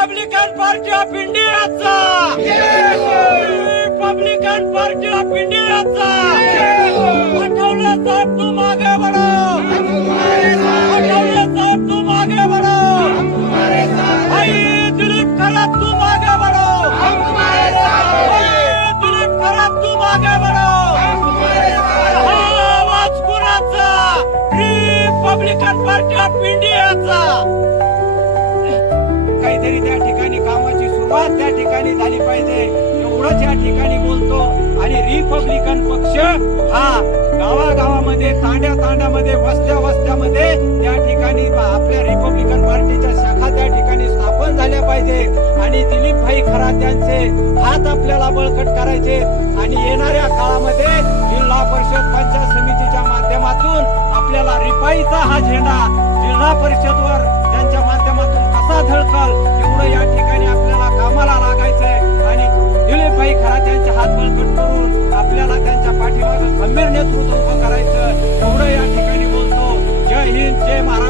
Republican party of इंडियाचा, Republican party of इंडियाचा। आठवले साहेब तू मागे बढो, आठवले साहेब तू मागे बढो, भाई दिलीप खरात तू मागे बढो, दिलीप खरात तू मागे बढो। हा आवाज कुणाचा? रिपब्लिकन पार्टी ऑफ इंडियाचा। काहीतरी त्या ठिकाणी कामाची सुरुवात त्या ठिकाणी झाली पाहिजे एवढंच या ठिकाणी बोलतो। आणि रिपब्लिकन पक्ष हा गावागावामध्ये, तांड्या तांड्यामध्ये, वस्त्या वस्त्यामध्ये त्या ठिकाणी आपल्या रिपब्लिकन पार्टीच्या शाखा त्या ठिकाणी स्थापन झाल्या पाहिजे। आणि दिलीप भाई खरात यांचे हात आपल्याला बळकट करायचे। आणि येणाऱ्या काळामध्ये जिल्हा परिषद पंचायत समितीच्या माध्यमातून आपल्याला रिपाईचा हा झेंडा जिल्हा परिषदवर त्यांच्या माध्यमातून कसा झळकल एवढं या ठिकाणी आपल्याला कामाला लागायचंय। आणि दिलीप भाई खरात यांचे हात बळकट करून आपल्याला त्यांच्या पाठीमागे खंबीर नेतृत्व उभं करायचं एवढं या ठिकाणी बोलतो। जय हिंद, जय महाराष्ट्र।